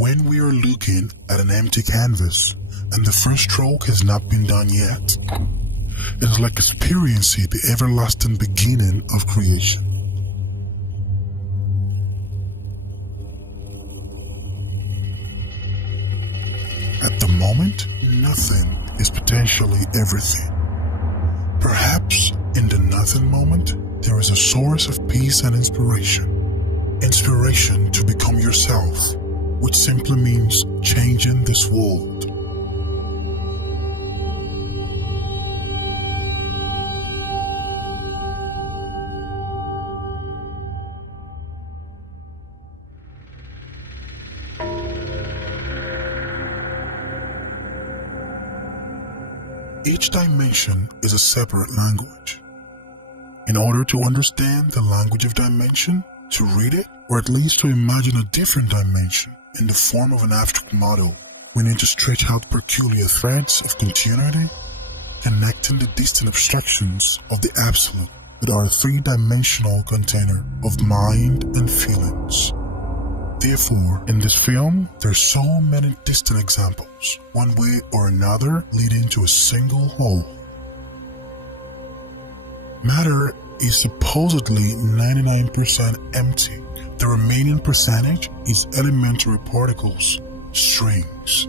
When we are looking at an empty canvas and the first stroke has not been done yet, it is like experiencing the everlasting beginning of creation. At the moment, nothing is potentially everything. Perhaps in the nothing moment, there is a source of peace and inspiration. Inspiration to become yourself, which simply means changing this world. Each dimension is a separate language. In order to understand the language of dimension, to read it, or at least to imagine a different dimension in the form of an abstract model, we need to stretch out peculiar threads of continuity, connecting the distant abstractions of the absolute with our three-dimensional container of mind and feelings. Therefore, in this film, there's so many distant examples, one way or another leading to a single whole. Matter is supposedly 99% empty. The remaining percentage is elementary particles, strings.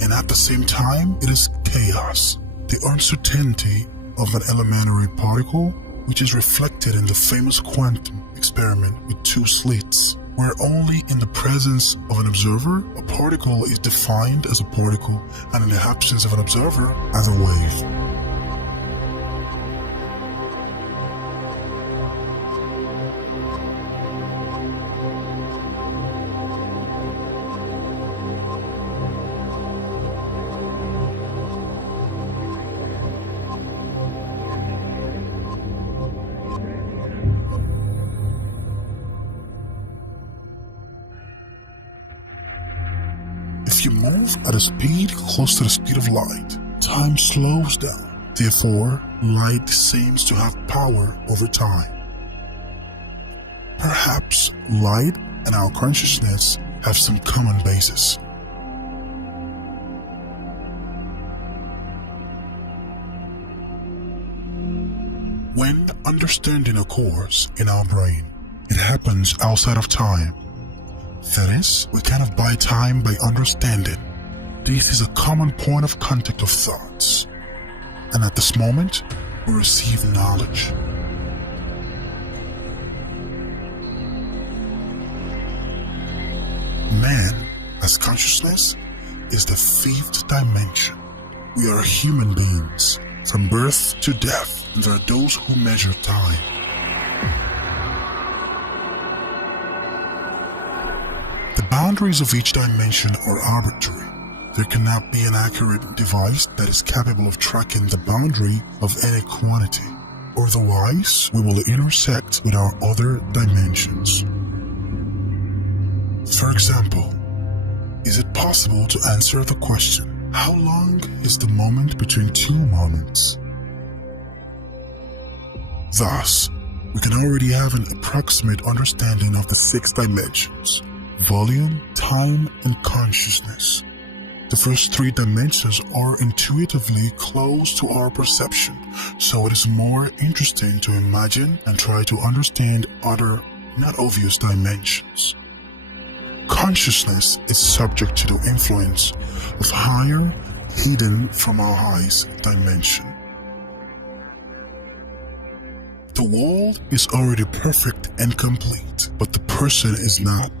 And at the same time, it is chaos, the uncertainty of an elementary particle, which is reflected in the famous quantum experiment with two slits, where only in the presence of an observer, a particle is defined as a particle, and in the absence of an observer, as a wave. If you move at a speed close to the speed of light, time slows down. Therefore, light seems to have power over time. Perhaps light and our consciousness have some common basis. When understanding occurs in our brain, it happens outside of time. That is, we cannot buy time by understanding. This is a common point of contact of thoughts. And at this moment, we receive knowledge. Man, as consciousness, is the fifth dimension. We are human beings, from birth to death, and there are those who measure time. The boundaries of each dimension are arbitrary. There cannot be an accurate device that is capable of tracking the boundary of any quantity. Otherwise, we will intersect with our other dimensions. For example, is it possible to answer the question, how long is the moment between two moments? Thus, we can already have an approximate understanding of the 6 dimensions: volume, time, and consciousness. The first 3 dimensions are intuitively close to our perception, so it is more interesting to imagine and try to understand other, not obvious dimensions. Consciousness is subject to the influence of higher, hidden from our eyes dimension. The world is already perfect and complete, but the person is not.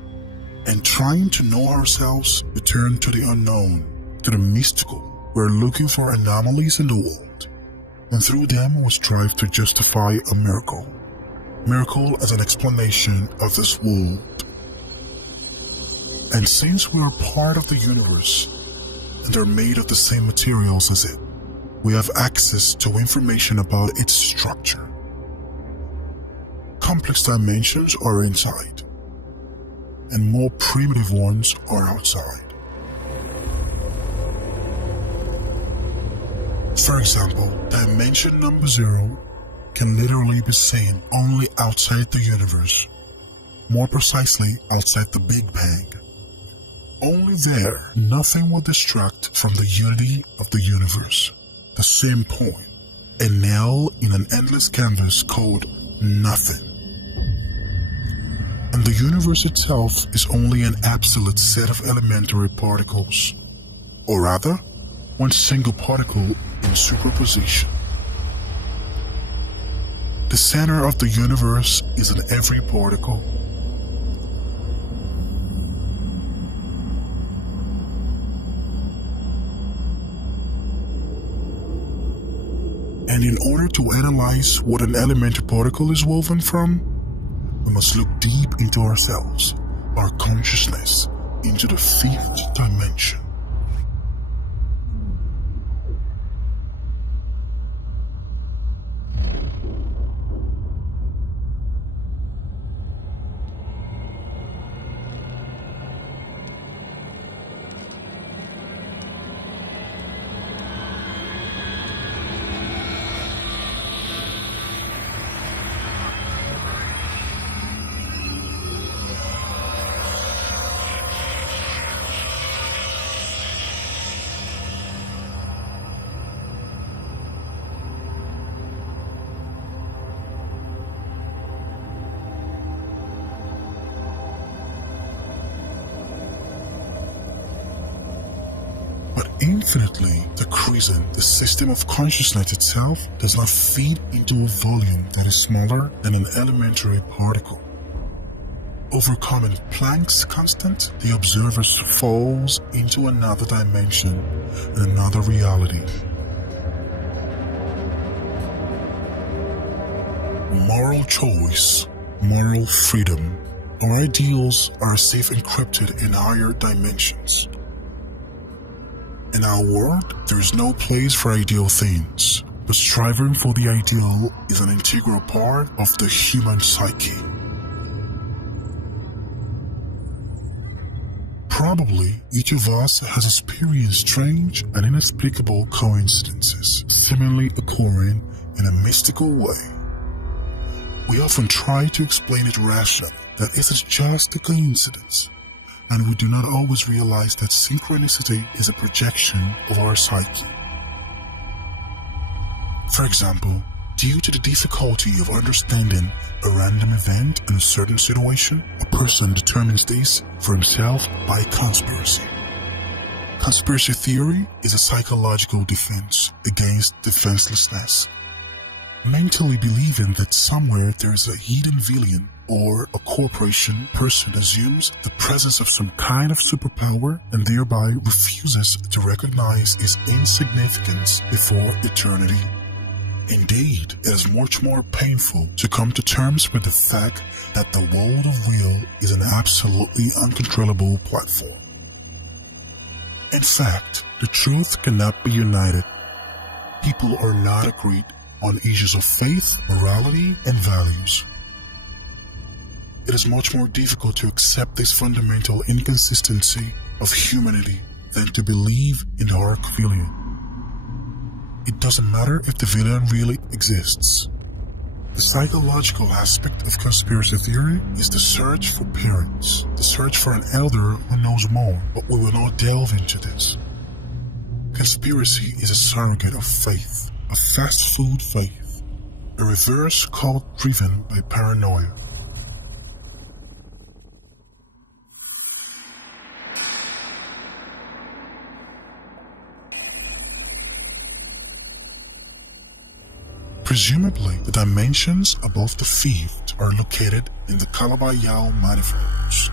And trying to know ourselves, we turn to the unknown, to the mystical. We're looking for anomalies in the world, and through them we strive to justify a miracle. Miracle as an explanation of this world. And since we are part of the universe, and are made of the same materials as it, we have access to information about its structure. Complex dimensions are inside, and more primitive ones are outside. For example, dimension number 0 can literally be seen only outside the universe, more precisely outside the Big Bang. Only there, nothing will distract from the unity of the universe. The same point, a nail in an endless canvas called nothing. And the universe itself is only an absolute set of elementary particles, or rather, one single particle in superposition. The center of the universe is in every particle. And in order to analyze what an elementary particle is woven from, we must look deep into ourselves, our consciousness, into the fifth dimension. Infinitely decreasing, the system of consciousness itself does not feed into a volume that is smaller than an elementary particle. Overcoming Planck's constant, the observer falls into another dimension and another reality. Moral choice, moral freedom. Our ideals are safe encrypted in higher dimensions. In our world, there is no place for ideal things, but striving for the ideal is an integral part of the human psyche. Probably each of us has experienced strange and inexplicable coincidences, seemingly occurring in a mystical way. We often try to explain it rationally, that it is just a coincidence. And we do not always realize that synchronicity is a projection of our psyche. For example, due to the difficulty of understanding a random event in a certain situation, a person determines this for himself by conspiracy. Conspiracy theory is a psychological defense against defenselessness. Mentally believing that somewhere there is a hidden villain or a corporation, person assumes the presence of some kind of superpower and thereby refuses to recognize its insignificance before eternity. Indeed, it is much more painful to come to terms with the fact that the world of will is an absolutely uncontrollable platform. In fact, the truth cannot be united. People are not agreed on issues of faith, morality, and values. It is much more difficult to accept this fundamental inconsistency of humanity than to believe in the arch villain. It doesn't matter if the villain really exists. The psychological aspect of conspiracy theory is the search for parents, the search for an elder who knows more, but we will not delve into this. Conspiracy is a surrogate of faith, a fast food faith, a reverse cult driven by paranoia. Presumably, the dimensions above the fifth are located in the Calabi-Yau manifolds.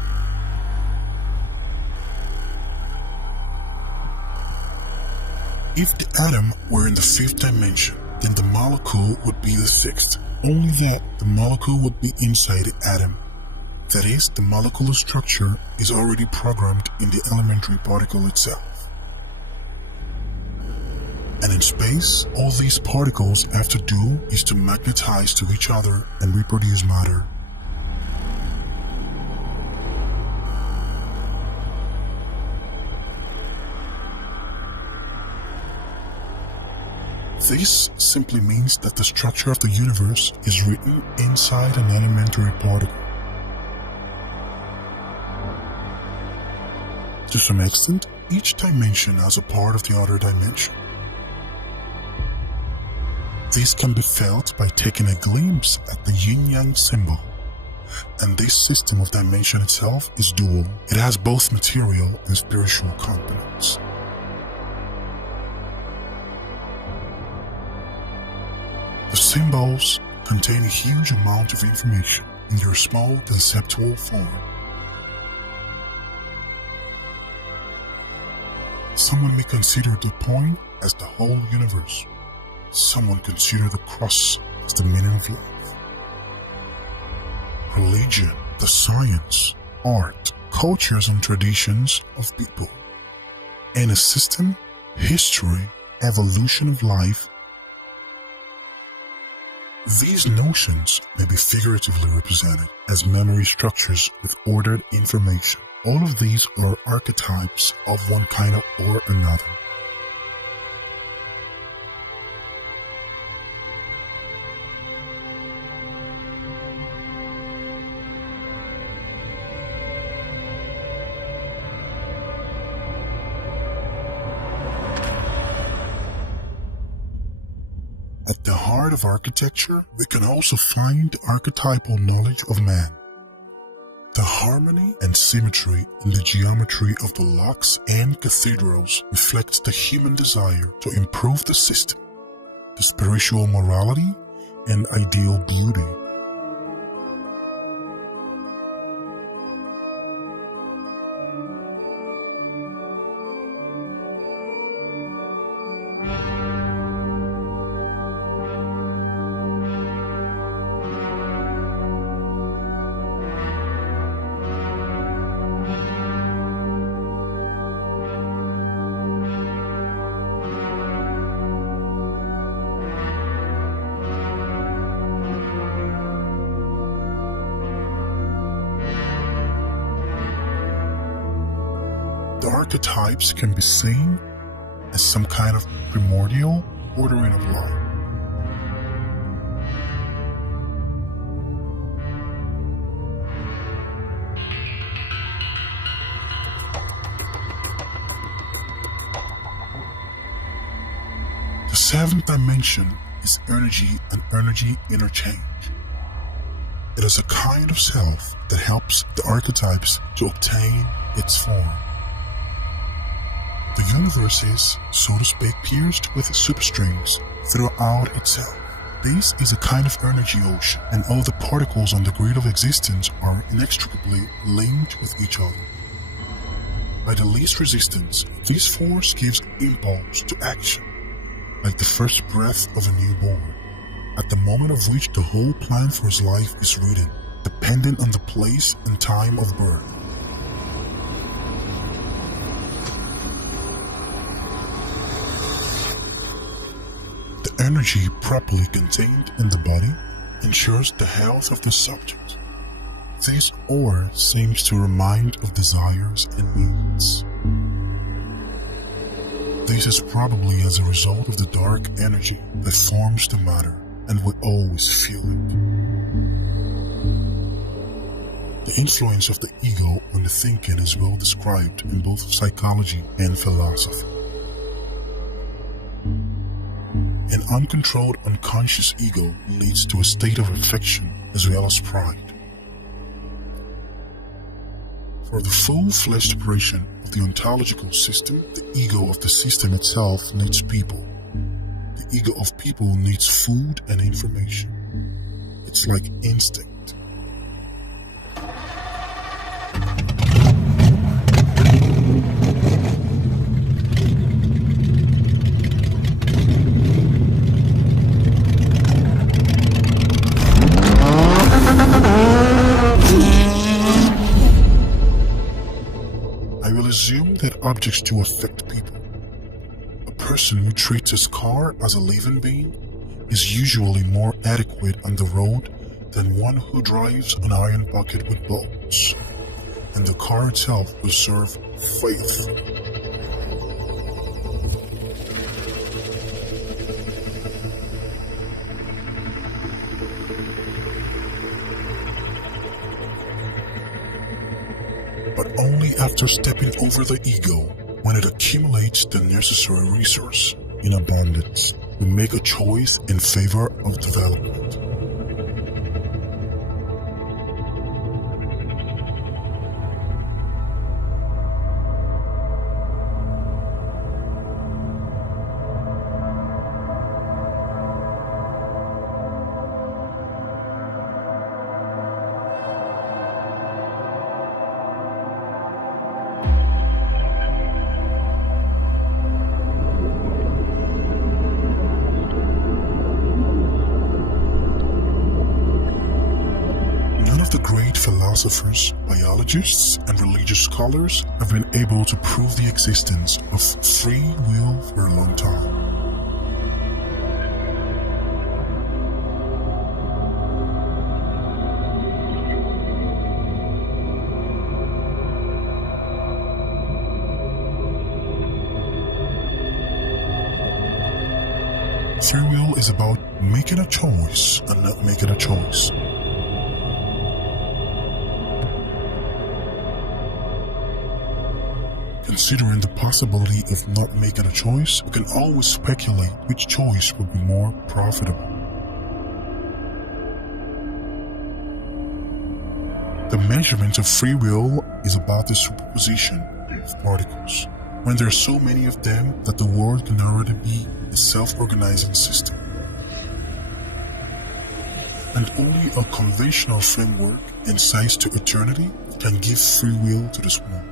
If the atom were in the fifth dimension, then the molecule would be the sixth. Only that the molecule would be inside the atom. That is, the molecular structure is already programmed in the elementary particle itself. And in space, all these particles have to do is to magnetize to each other and reproduce matter. This simply means that the structure of the universe is written inside an elementary particle. To some extent, each dimension has a part of the other dimension. This can be felt by taking a glimpse at the yin-yang symbol. And this system of dimension itself is dual. It has both material and spiritual components. The symbols contain a huge amount of information in their small conceptual form. Someone may consider the point as the whole universe. Someone consider the cross as the meaning of life. Religion, the science, art, cultures and traditions of people. And a system, history, evolution of life. These notions may be figuratively represented as memory structures with ordered information. All of these are archetypes of one kind or another. At the heart of architecture, we can also find archetypal knowledge of man. The harmony and symmetry in the geometry of the locks and cathedrals reflects the human desire to improve the system, the spiritual morality, and ideal beauty. The archetypes can be seen as some kind of primordial ordering of life. The seventh dimension is energy and energy interchange. It is a kind of self that helps the archetypes to obtain its form. The universe is, so to speak, pierced with superstrings throughout itself. This is a kind of energy ocean, and all the particles on the grid of existence are inextricably linked with each other. By the least resistance, this force gives impulse to action, like the first breath of a newborn, at the moment of which the whole plan for his life is written, dependent on the place and time of birth. Energy properly contained in the body ensures the health of the subject. This aura seems to remind of desires and needs. This is probably as a result of the dark energy that forms the matter, and we always feel it. The influence of the ego on the thinking is well described in both psychology and philosophy. An uncontrolled unconscious ego leads to a state of affection as well as pride. For the full-fledged operation of the ontological system, the ego of the system itself needs people. The ego of people needs food and information. It's like instinct. Assume that objects do affect people. A person who treats his car as a living being is usually more adequate on the road than one who drives an iron bucket with bolts, and the car itself will serve faithfully. but only after stepping over the ego when it accumulates the necessary resource in abundance. We make a choice in favor of development. The great philosophers, biologists, and religious scholars have been able to prove the existence of free will for a long time. Free will is about making a choice and not making a choice. Considering the possibility of not making a choice, we can always speculate which choice would be more profitable. The measurement of free will is about the superposition of particles, when there are so many of them that the world can already be a self-organizing system. And only a conventional framework and size to eternity can give free will to this world.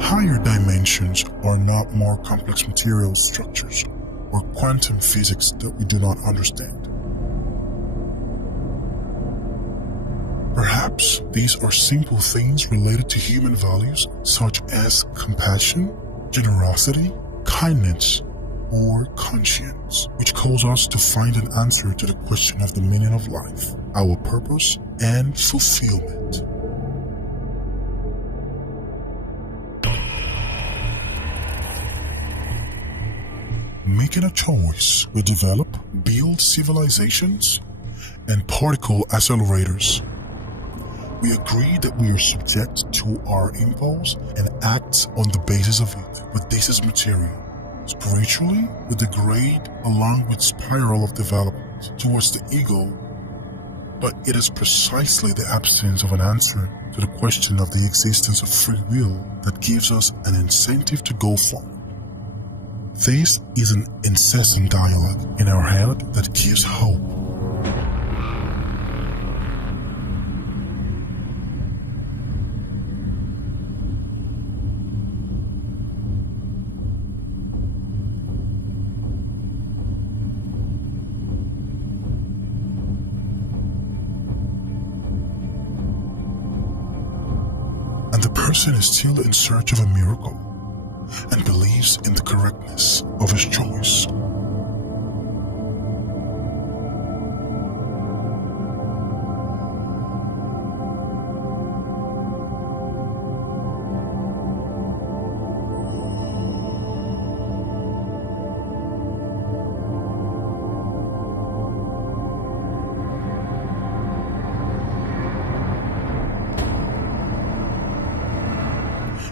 Higher dimensions are not more complex material structures or quantum physics that we do not understand. Perhaps these are simple things related to human values such as compassion, generosity, kindness, or conscience, which cause us to find an answer to the question of the meaning of life, our purpose, and fulfillment. Making a choice will develop, build civilizations, and particle accelerators. We agree that we are subject to our impulse and act on the basis of it, but this is material. Spiritually, we degrade along with spiral of development towards the ego, but it is precisely the absence of an answer to the question of the existence of free will that gives us an incentive to go forward. This is an incessant dialogue in our head that gives hope. And the person is still in search of a miracle and believes in the correctness of his choice.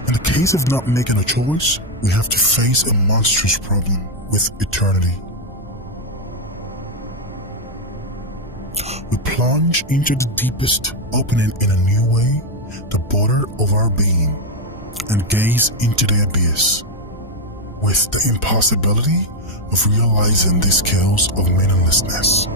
In the case of not making a choice, we have to face a monstrous problem with eternity. We plunge into the deepest opening in a new way, the border of our being, and gaze into the abyss, with the impossibility of realizing the scales of meaninglessness.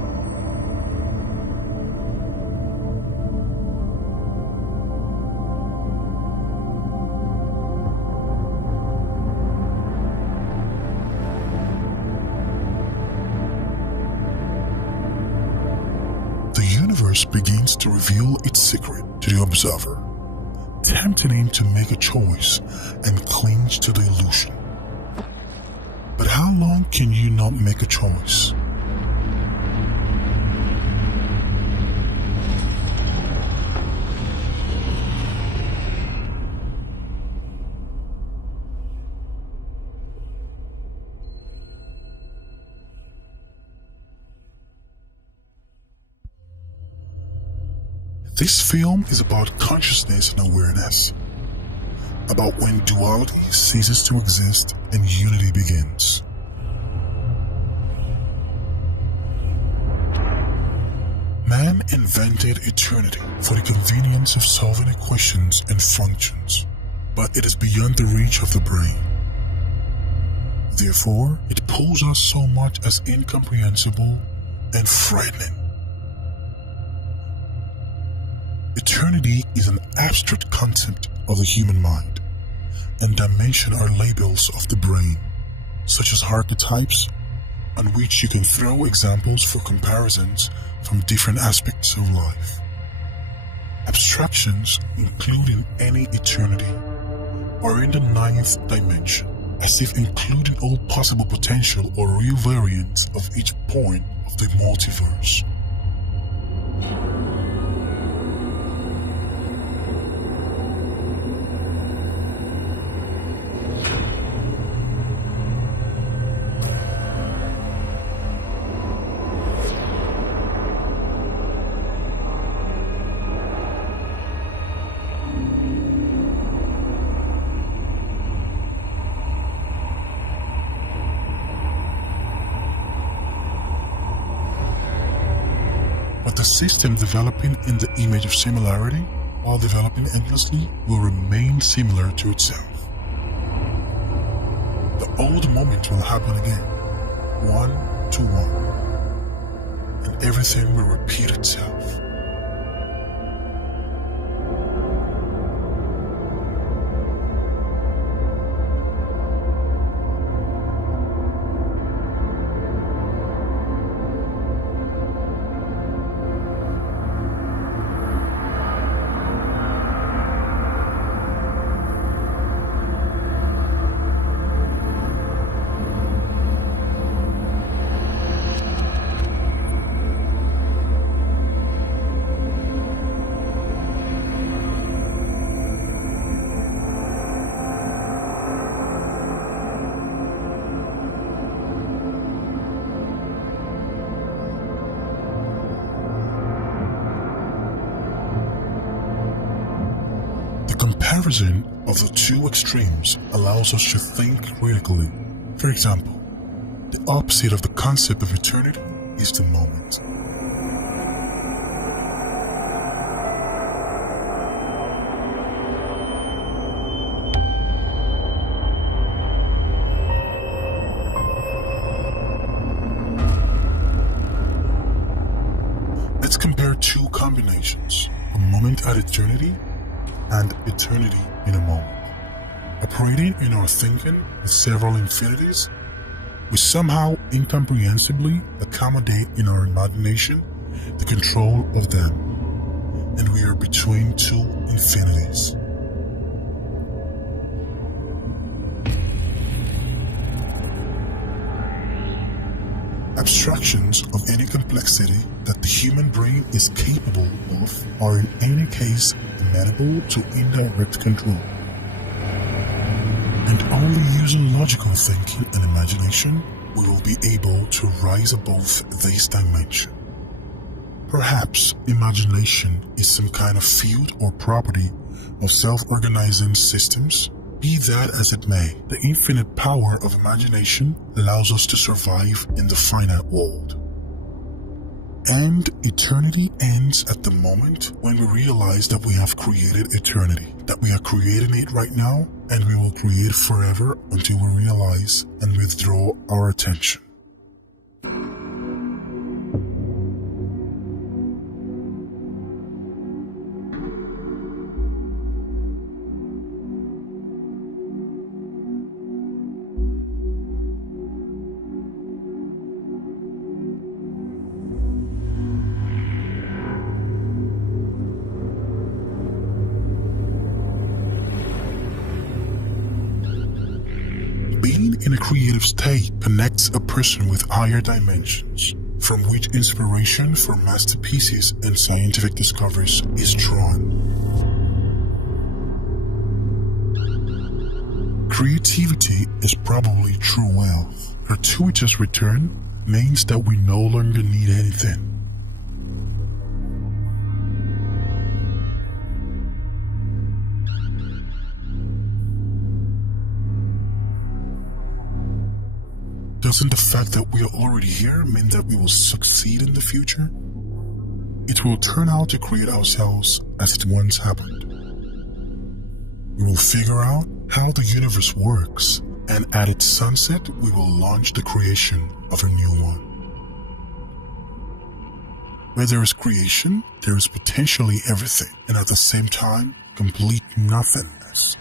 The universe begins to reveal its secret to the observer, tempting him to make a choice and cling to the illusion. But how long can you not make a choice? This film is about consciousness and awareness, about when duality ceases to exist and unity begins. Man invented eternity for the convenience of solving equations and functions, but it is beyond the reach of the brain. Therefore, it pulls us so much as incomprehensible and frightening. Eternity is an abstract concept of the human mind, and dimension are labels of the brain, such as archetypes, on which you can throw examples for comparisons from different aspects of life. Abstractions, including any eternity, are in the ninth dimension, as if including all possible potential or real variants of each point of the multiverse. But the system developing in the image of similarity, while developing endlessly, will remain similar to itself. The old moment will happen again, one to one, and everything will repeat itself. Comparison of the two extremes allows us to think critically. For example, the opposite of the concept of eternity is the moment. Let's compare two combinations, a moment at eternity and eternity in a moment. Operating in our thinking with several infinities, we somehow incomprehensibly accommodate in our imagination the control of them, and we are between two infinities. Abstractions of any complexity that the human brain is capable of are in any case amenable to indirect control. And only using logical thinking and imagination we will be able to rise above this dimension. Perhaps imagination is some kind of field or property of self-organizing systems. Be that as it may, the infinite power of imagination allows us to survive in the finite world. And eternity ends at the moment when we realize that we have created eternity, that we are creating it right now, and we will create forever until we realize and withdraw our attention. Being in a creative state connects a person with higher dimensions, from which inspiration for masterpieces and scientific discoveries is drawn. Creativity is probably true wealth. Gratuitous return means that we no longer need anything. Doesn't the fact that we are already here mean that we will succeed in the future? It will turn out to create ourselves as it once happened. We will figure out how the universe works, and at its sunset, we will launch the creation of a new one. Where there is creation, there is potentially everything, and at the same time, complete nothingness.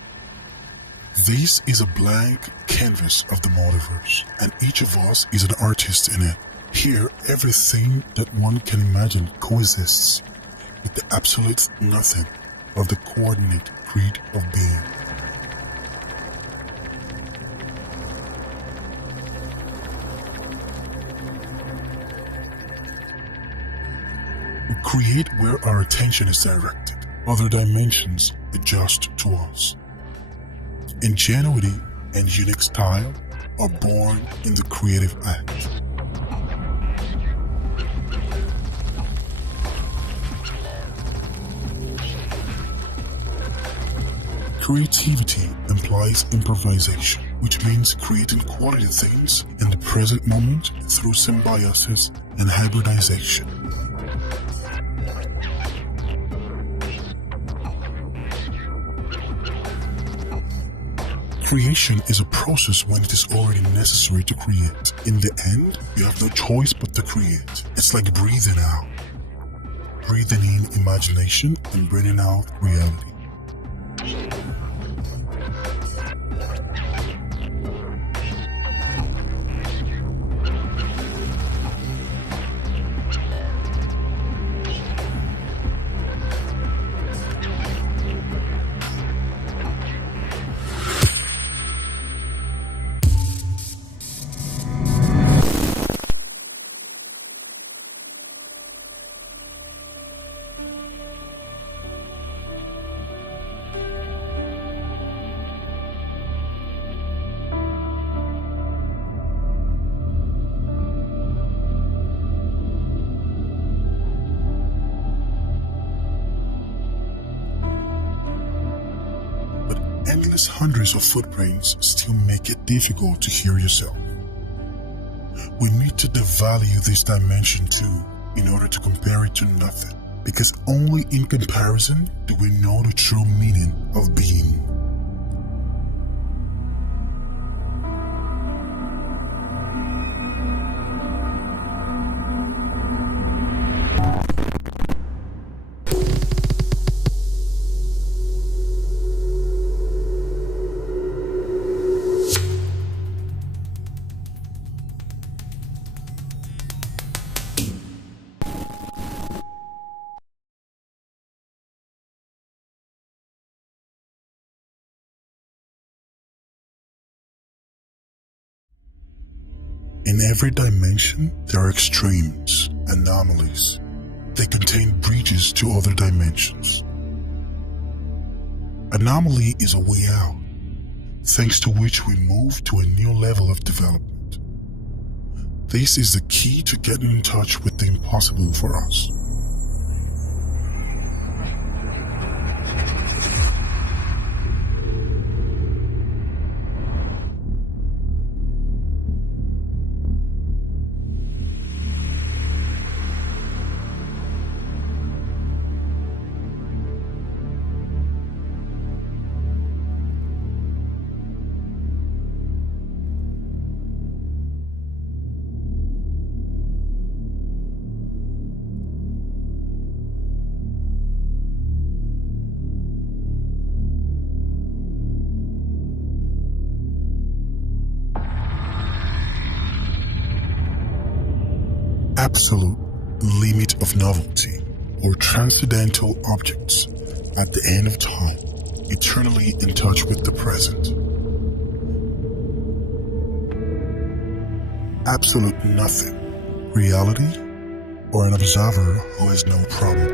This is a blank canvas of the multiverse, and each of us is an artist in it. Here, everything that one can imagine coexists with the absolute nothing of the coordinate creed of being. We create where our attention is directed. Other dimensions adjust to us. Ingenuity and unique style are born in the creative act. Creativity implies improvisation, which means creating quality things in the present moment through symbiosis and hybridization. Creation is a process when it is already necessary to create. In the end, you have no choice but to create. It's like breathing out. Breathing in imagination and breathing out reality. Endless hundreds of footprints still make it difficult to hear yourself. We need to devalue this dimension too in order to compare it to nothing, because only in comparison do we know the true meaning of being. In every dimension, there are extremes, anomalies. They contain bridges to other dimensions. Anomaly is a way out, thanks to which we move to a new level of development. This is the key to getting in touch with the impossible for us. Absolute limit of novelty, or transcendental objects at the end of time, eternally in touch with the present. Absolute nothing, reality, or an observer who has no problem.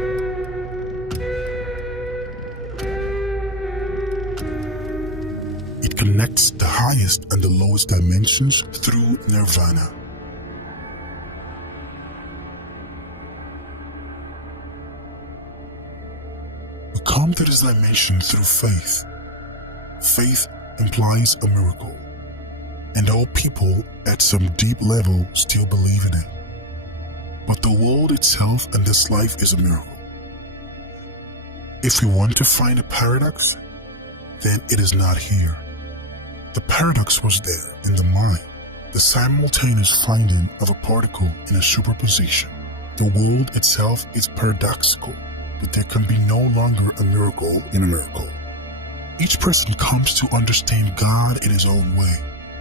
It connects the highest and the lowest dimensions through nirvana. We come to this dimension through faith. Faith implies a miracle. and all people at some deep level still believe in it. But the world itself and this life is a miracle. If we want to find a paradox, then it is not here. The paradox was there in the mind, the simultaneous finding of a particle in a superposition. The world itself is paradoxical, but there can be no longer a miracle in a miracle. Each person comes to understand God in his own way.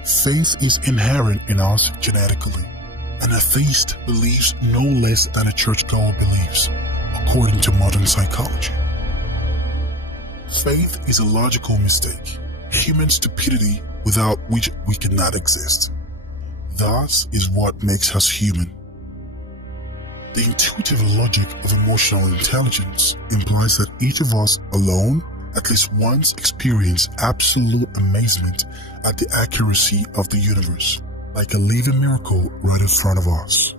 Faith is inherent in us genetically. An atheist believes no less than a churchgoer believes, according to modern psychology. Faith is a logical mistake, human stupidity without which we cannot exist. Thus is what makes us human. The intuitive logic of emotional intelligence implies that each of us alone at least once experienced absolute amazement at the accuracy of the universe, like a living miracle right in front of us.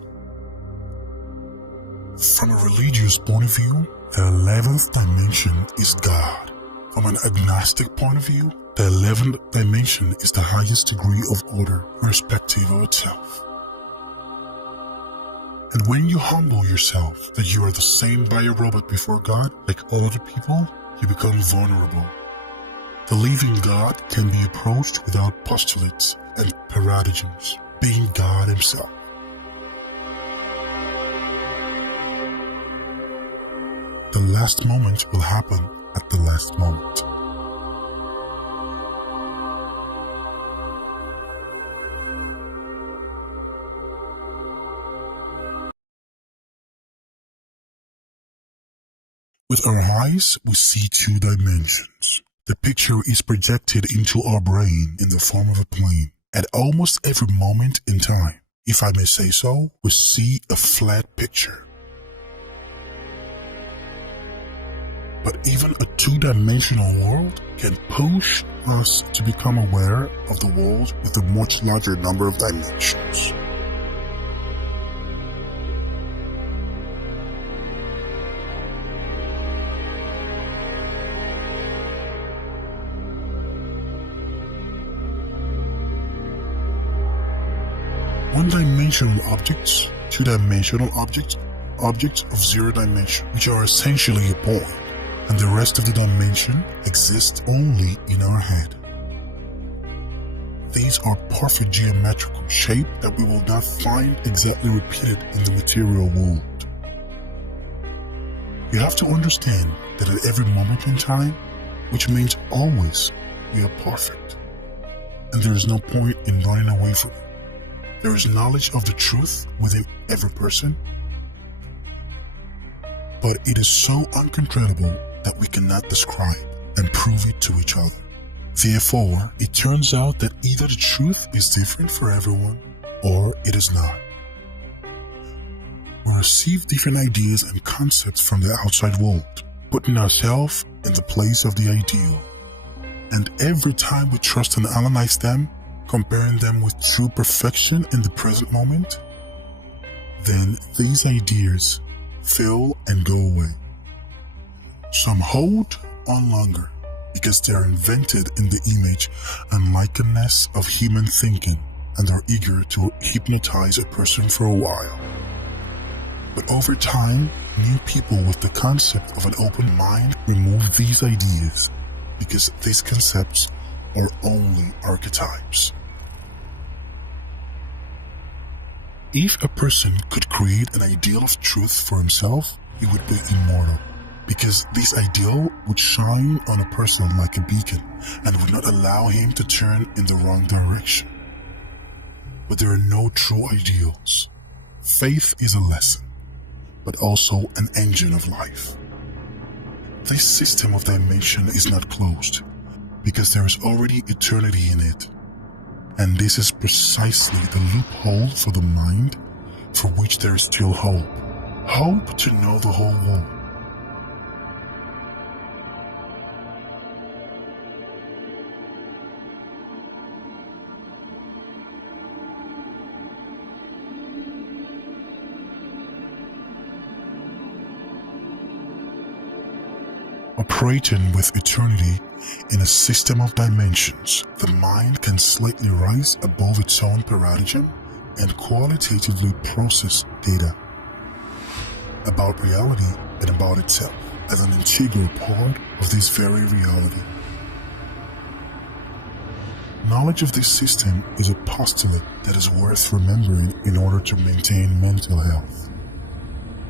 From a religious point of view, the 11th dimension is God. From an agnostic point of view, the 11th dimension is the highest degree of order, irrespective of itself. And when you humble yourself that you are the same biorobot before God, like all other people, you become vulnerable. The living God can be approached without postulates and paradigms, being God himself. The last moment will happen at the last moment. With our eyes, we see two dimensions. The picture is projected into our brain in the form of a plane. At almost every moment in time, if I may say so, we see a flat picture. But even a two-dimensional world can push us to become aware of the world with a much larger number of dimensions. One-dimensional objects, two-dimensional objects, objects of zero dimension, which are essentially a point, and the rest of the dimension exists only in our head. These are perfect geometrical shape that we will not find exactly repeated in the material world. You have to understand that at every moment in time, which means always, we are perfect, and there is no point in running away from it. There is knowledge of the truth within every person, but it is so uncontrollable that we cannot describe and prove it to each other. Therefore, it turns out that either the truth is different for everyone, or it is not. We receive different ideas and concepts from the outside world, putting ourselves in the place of the ideal. And every time we trust and analyze them, comparing them with true perfection in the present moment, then these ideas fail and go away. Some hold on longer because they are invented in the image and likeness of human thinking and are eager to hypnotize a person for a while. But over time, new people with the concept of an open mind remove these ideas because these concepts are only archetypes. If a person could create an ideal of truth for himself, he would be immortal, because this ideal would shine on a person like a beacon and would not allow him to turn in the wrong direction. But there are no true ideals. Faith is a lesson, but also an engine of life. This system of dimension is not closed, because there is already eternity in it. And this is precisely the loophole for the mind, for which there is still hope. Hope to know the whole world. Operating with eternity In a system of dimensions, the mind can slightly rise above its own paradigm and qualitatively process data about reality and about itself as an integral part of this very reality. Knowledge of this system is a postulate that is worth remembering in order to maintain mental health.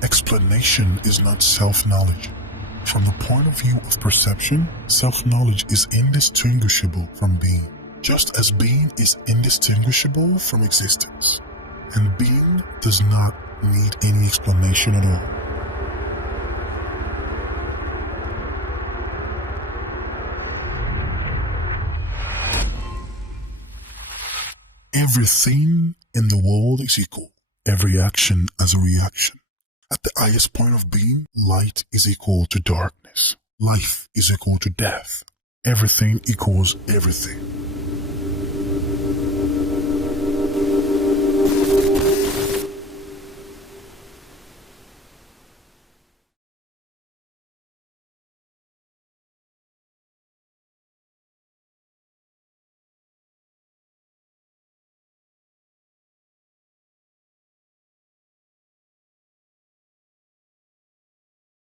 Explanation is not self-knowledge. From the point of view of perception, self-knowledge is indistinguishable from being, just as being is indistinguishable from existence. And being does not need any explanation at all. Everything in the world is equal. Every action has a reaction. At the highest point of being, light is equal to darkness. Life is equal to death. Everything equals everything.